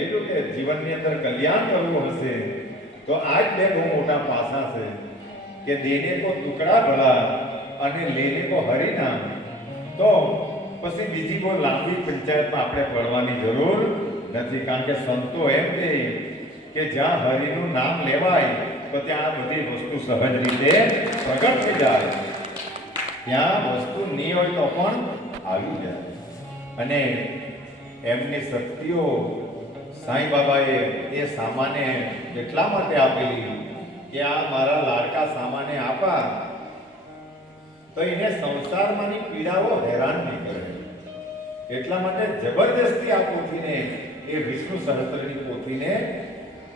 એટલું કે જીવનની અંદર કલ્યાણ કરવું હશે, તો આ જ બે બહુ મોટા પાસા છે કે દેને કો ટુકડા ભલા અને લેને કો હરિનામ તો પછી બીજી કોઈ લાંબી પંચાયતમાં આપણે પડવાની જરૂર નથી, કારણ કે સંતો એમ કહે કે જ્યાં હરિનું નામ લેવાય, તો ત્યાં બધી વસ્તુ સહજ રીતે પ્રગટ થઈ જાય. ત્યાં વસ્તુ નહીં હોય તો પણ આવી જાય. અને એમની શક્તિઓ સાંઈ બાબાએ એ સામાને એટલા માટે આપેલી કે આ મારા લાડકા સામાને આપા તો એને સંસારમાંની પીડાઓ હેરાન નહીં કરે. એટલા માટે જબરદસ્તી આ પોથીને, એ વિષ્ણુ સહસ્ત્રની પોથીને,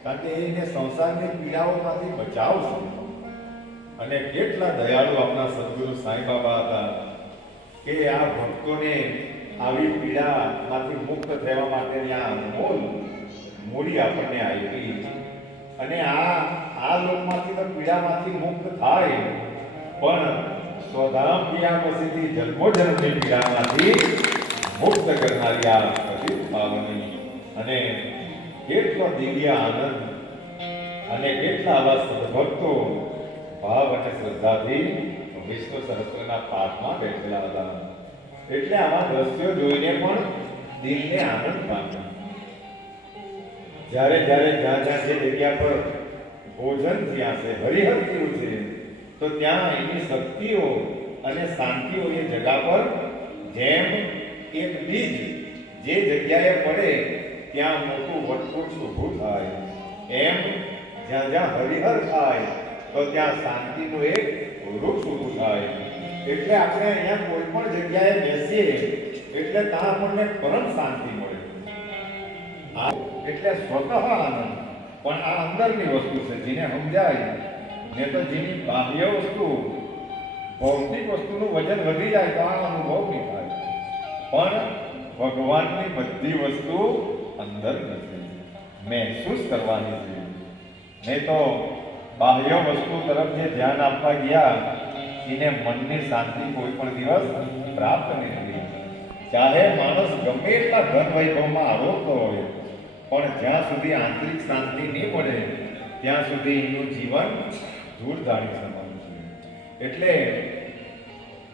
કારણ કે એને સંસારની પીડાઓમાંથી બચાવશે. અને કેટલા દયાળુ આપણા સદગુરુ સાંઈ બાબા હતા કે આ ભક્તોને આવી પીડામાંથી મુક્ત થવા માટેની આ અનમોલ મૂડી આપણને આપી અને આ આ લોકમાંથી તો પીડામાંથી મુક્ત થાય. પણ સ્વધામ પીડા પછીથી જન્મો જન્મની પીડામાંથી મુક્ત કરનારી આ કલિયુગ પાવની અને કેટલો દિવ્ય આનંદ અને કેટલા આવા સદભક્તો ભાવ અને શ્રદ્ધાથી વિષ્ણુ સહસ્ત્રના પાઠમાં બેઠેલા હતા. એટલે આવા દ્રશ્યો જોઈને પણ દિલને આનંદ પામ્યો. જ્યારે જ્યારે જ્યાં જ્યાં જે જગ્યા પર ભોજન થયા છે, હરિહર થયું છે, તો ત્યાં એની શક્તિઓ અને શાંતિઓ એ જગા પર જેમ એક બીજ જે જગ્યાએ પડે, ત્યાં મોટું વટવૃક્ષ ઊભું થાય. એમ જ્યાં જ્યાં હરિહર થાય, તો ત્યાં શાંતિનું એક વૃક્ષ ઊભું થાય. એટલે આપણે અહીંયા કોઈ પણ જગ્યાએ બેસીએ, એટલે ત્યાં આપણને પરમ શાંતિ એટલે સ્વતઃ આનંદ. પણ આ અંદરની વસ્તુ છે, જેને સમજાય ને તો જેની બાહ્ય વસ્તુ, ભૌતિક વસ્તુનું વજન વધી જાય તો આ અનુભવ નહીં થાય. પણ ભગવાનની બધી વસ્તુ અંદર નથી. મહેસૂસ કરવાની છે. નહીં તો બાહ્ય વસ્તુ તરફ જે ધ્યાન આપવા ગયા, એને મનની શાંતિ કોઈ પણ દિવસ પ્રાપ્ત નહીં ચાહે માણસ ગમે એટલા ધન વૈભવમાં આરોપતો હોય પણ જ્યાં સુધી આંતરિક શાંતિ નહીં મળે, ત્યાં સુધી એનું જીવન ધૂળધારી સમાન છે. એટલે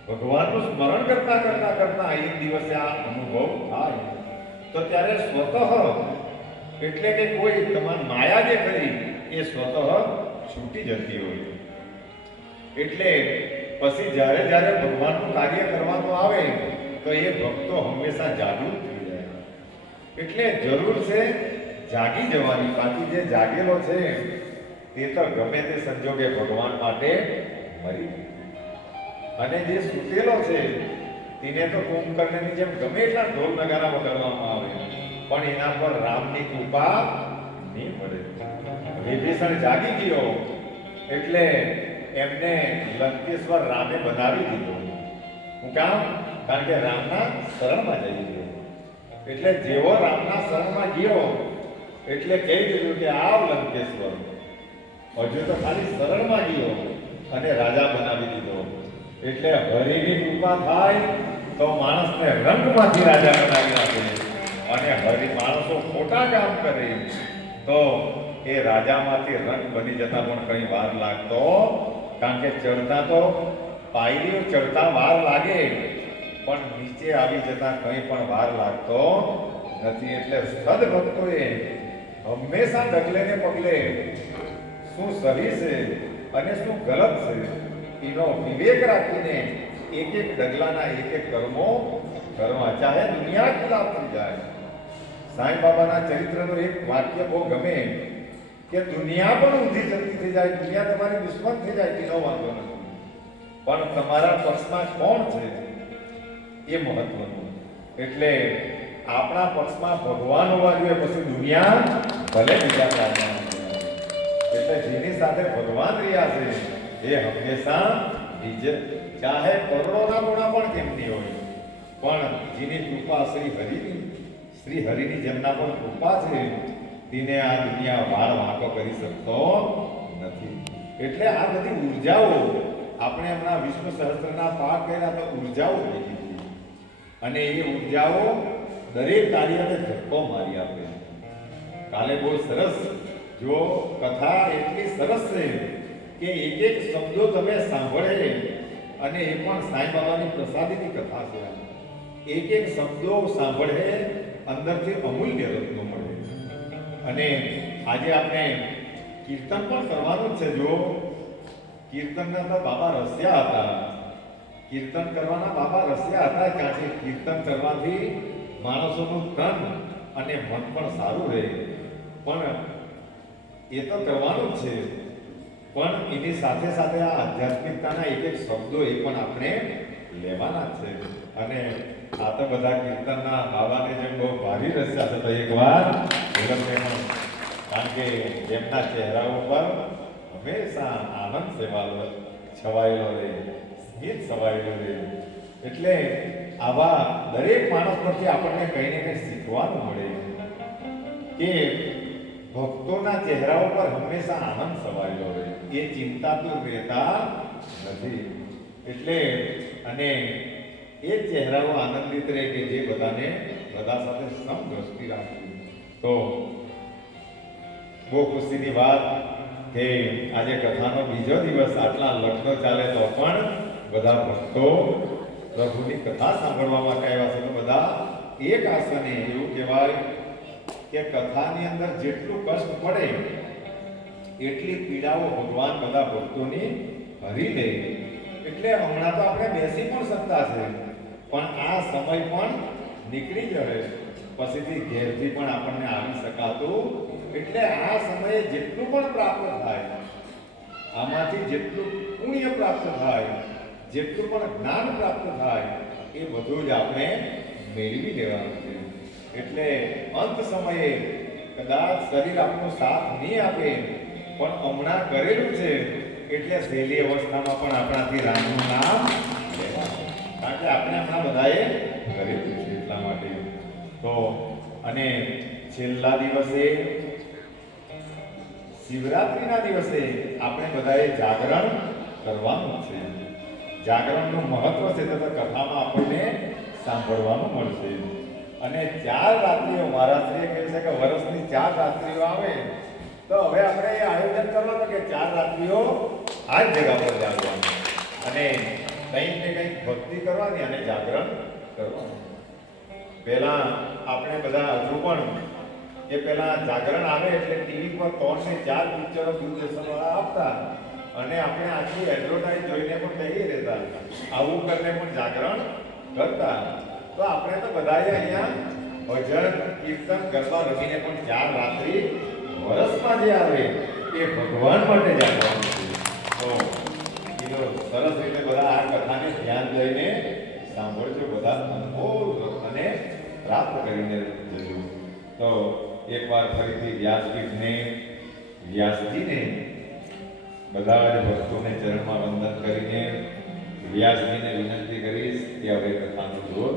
ભગવાનનું સ્મરણ કરતા કરતા કરતા એક દિવસે આ અનુભવ થાય. તો ત્યારે સ્વતઃ, એટલે કે કોઈ તમારી માયા જે કરી, એ સ્વતઃ છૂટી જતી હોય. એટલે પછી જ્યારે જ્યારે ભગવાનનું કાર્ય કરવાનું આવે, તો એ ભક્તો હંમેશા જાગૃત એટલે જરૂર છે જાગી જવાની બાકી જે જાગેલો છે તે તો ગમે તે સંજોગે ભગવાન માટે મરી અને જે સૂતેલો છે, તેને તો કુંભકર્ણની જેમ ગમે એટલા ઢોલ નગારા વગાડવામાં આવે, પણ એના પર રામની કૃપા નહીં પડે વિભીષણ જાગી ગયો, એટલે એમને લંકેશ્વર રામે બનાવી દીધો. હું કામ? કારણ કે રામના શરણમાં જઈ ગયો. એટલે જેવો રામના શરણમાં ગયો, એટલે કહી દીધું કે આવ લંકેશ્વર. હજુ તો ખાલી શરણમાં ગયો અને રાજા બનાવી દીધો. એટલે હરિની કૃપા થાય તો માણસને રંગમાંથી રાજા બનાવી નાખે. અને હરિ માણસો ખોટા કામ કરે. તો એ રાજામાંથી રંગ બની જતા પણ કઈ વાર લાગતો. કારણ કે ચડતા તો પાયરીઓ ચડતા વાર લાગે. પણ નીચે આવી જતા કંઈ પણ વાર લાગતો નથી એટલે સદભક્તોએ હંમેશા ડગલે ને પગલે શું સહી છે અને શું ગલત છે એનો વિવેક રાખીને એક એક ડગલાના એક એક કર્મો કરવા ચાહે દુનિયા ખિલાફ થઈ જાય. સાંઈ બાબાના ચરિત્રનું એક વાક્ય બહુ ગમે કે દુનિયા પણ ઊંધી જતી થઈ જાય, દુનિયા તમારી દુશ્મન થઈ જાય તેનો વાંધો નથી. પણ તમારા પક્ષમાં કોણ છે? એ મહત્વનું એટલે આપણા પક્ષમાં ભગવાન હોવા જોઈએ પછી દુનિયા ભલે બીજા એટલે જેની સાથે ભગવાન રહ્યા છે, એ હંમેશા વિજય ચાહે કરોડોના ગુણા પણ કેમ નહીં હોય. પણ જેની કૃપા શ્રી હરિની શ્રી હરિની જેમના પણ કૃપા છે, તેને આ દુનિયા વાળ વાંકો કરી શકતો નથી. એટલે આ બધી ઉર્જાઓ, આપણે હમણાં વિષ્ણુ સહસ્ત્રના પાઠ કર્યા તો ઉર્જાઓ ગઈ અને એ ઉર્જાઓ દરેક કાર્યને ધક્કો મારી આપે કાલે બહુ સરસ જો કથા એટલી સરસ છે કે એક એક શબ્દો તમે સાંભળે અને એ પણ સાંઈ બાબાની પ્રસાદીની કથા છે. એક એક શબ્દો સાંભળે અંદરથી અમૂલ્ય રત્નો મળે. અને આજે આપણે કીર્તન પણ કરવાનું છે જો. કીર્તનના બાબા રસ્યા હતા. કીર્તન કરવાના બાબા રસ્યા હતા કારણ કે કીર્તન કરવાથી માણસોનું તન અને મન પણ સારું રહે. પણ એ તો કરવાનું જ છે. પણ એની સાથે સાથે આ આધ્યાત્મિકતાના એક એક શબ્દો એ પણ આપણે લેવાના છે. અને આ તો બધા કીર્તનના બાબાને જેમ બહુ ભારી રસ્યા છે તો એકવાર કારણ કે એમના ચહેરા ઉપર હંમેશા આનંદ સેવાલો છવાયેલો રહે. સ્મિત છવાયેલો રહે એટલે આવા દરેક માણસ પરથી આપણને કંઈ ને કંઈ શીખવાનું મળે કે ભક્તોના ચહેરા ઉપર હંમેશા આનંદ સવાયેલો રહે. એ ચિંતા તો રહેતા નથી. એટલે અને એ ચહેરાઓ આનંદિત રહે કે જે બધાને બધા સાથે સમદ્રષ્ટિ રાખવી તો બહુ ખુશીની વાત કે આજે કથાનો બીજો દિવસ આટલા લગ્નો ચાલે તો પણ બધા ભક્તો પ્રભુની કથા સાંભળવા માટે આવ્યા છે. તો બધા એક આસને એવું કહેવાય કે કથાની અંદર જેટલું કષ્ટ પડે, એટલી પીડાઓ ભગવાન બધા ભક્તોની હરી લે એટલે હમણાં તો આપણે બેસી પણ શકતા છે, પણ આ સમય પણ નીકળી જવે પછીથી ઘેરથી પણ આપણને આવી શકાતું એટલે આ સમયે જેટલું પણ પ્રાપ્ત થાય, આમાંથી જેટલું પુણ્ય પ્રાપ્ત થાય જેટલું પણ જ્ઞાન પ્રાપ્ત થાય એ બધું જ આપણે મેળવી લેવાનું છે. એટલે અંત સમયે કદાચ શરીર આપણો સાથ નહીં આપે, પણ હમણાં કરેલું છે, એટલે સહેલી અવસ્થામાં પણ આપણાથી રામનું નામ લેવાનું. કારણ કે આપણે આપણા બધાએ કરેલું છે એટલા માટે. તો અને છેલ્લા દિવસે, શિવરાત્રિના દિવસે આપણે બધાએ જાગરણ કરવાનું છે. જાગરણનું મહત્વ છે તો કથામાં આપણને સાંભળવાનું મળશે. અને ચાર રાત્રિઓ મહારાજશ્રીએ કહે છે કે વર્ષની ચાર રાત્રિઓ આવે. તો હવે આપણે એ આયોજન કરવાનું કે ચાર રાત્રિઓ આ જ જગા પર જાગવાનું. અને કંઈક ને કંઈક ભક્તિ કરવાની અને જાગરણ કરવાનું. પહેલા આપણે બધા હજુ પણ એ પહેલાં જાગરણ આવે એટલે ટીવી પર ત્રણ ને ચાર પિક્ચરો દૂરદર્શનવાળા આપતા. અને આપણે આખી એડવર્ટાઇઝ જોઈને પણ કહીએ રહેતા. આવું કરીને પણ જાગરણ કરતા. તો આપણે તો બધાએ અહીંયા ભજન, કીર્તન, ગરબા રમીને પણ ચાર રાત્રિ વરસમાં જે આવે એ ભગવાન માટે જાગવાનું તો સરસ રીતે બધા આ કથાને ધ્યાન લઈને સાંભળજો, બધા અનુભવ અને પ્રાપ્ત કરીને જજો. તો એકવાર ફરીથી વ્યાસપીઠને વ્યાસજીને બધા જ ભક્તોને ચરણમાં વંદન કરીને વ્યાસજીને વિનંતી કરીશ કે હવે કથાનું જોર